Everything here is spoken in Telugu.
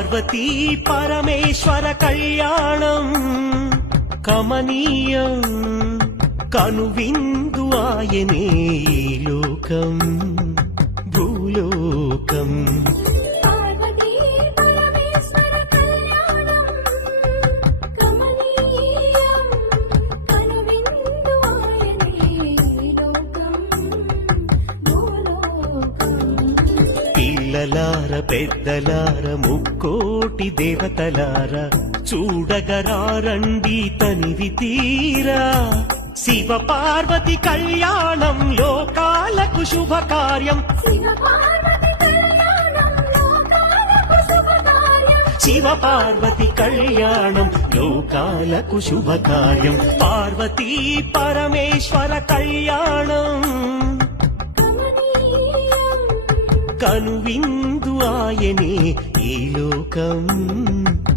పార్వతీ పరమేశ్వర కళ్యాణం కమనీయం కనువిందు ఆయనే ఈ లోకం భూలోకం. పార్వతీ పరమేశ్వర కళ్యాణం కమనీయం కనువిందు ఆయనే ఈ లోకం భూలోకం. పిల్లలార పెద్దలార ముక్కోటి దేవతలార చూడగరారండి తనివి తీరా శివ పార్వతి కళ్యాణం లోకాలకు శుభకార్యం. శివ పార్వతి కళ్యాణం లోకాలకు శుభకార్యం. శివ పార్వతి కళ్యాణం లోకాలకు శుభకార్యం. పార్వతీ పరమేశ్వర కళ్యాణం కమనీయం కనువిందు ఆయనే ఈ లోకం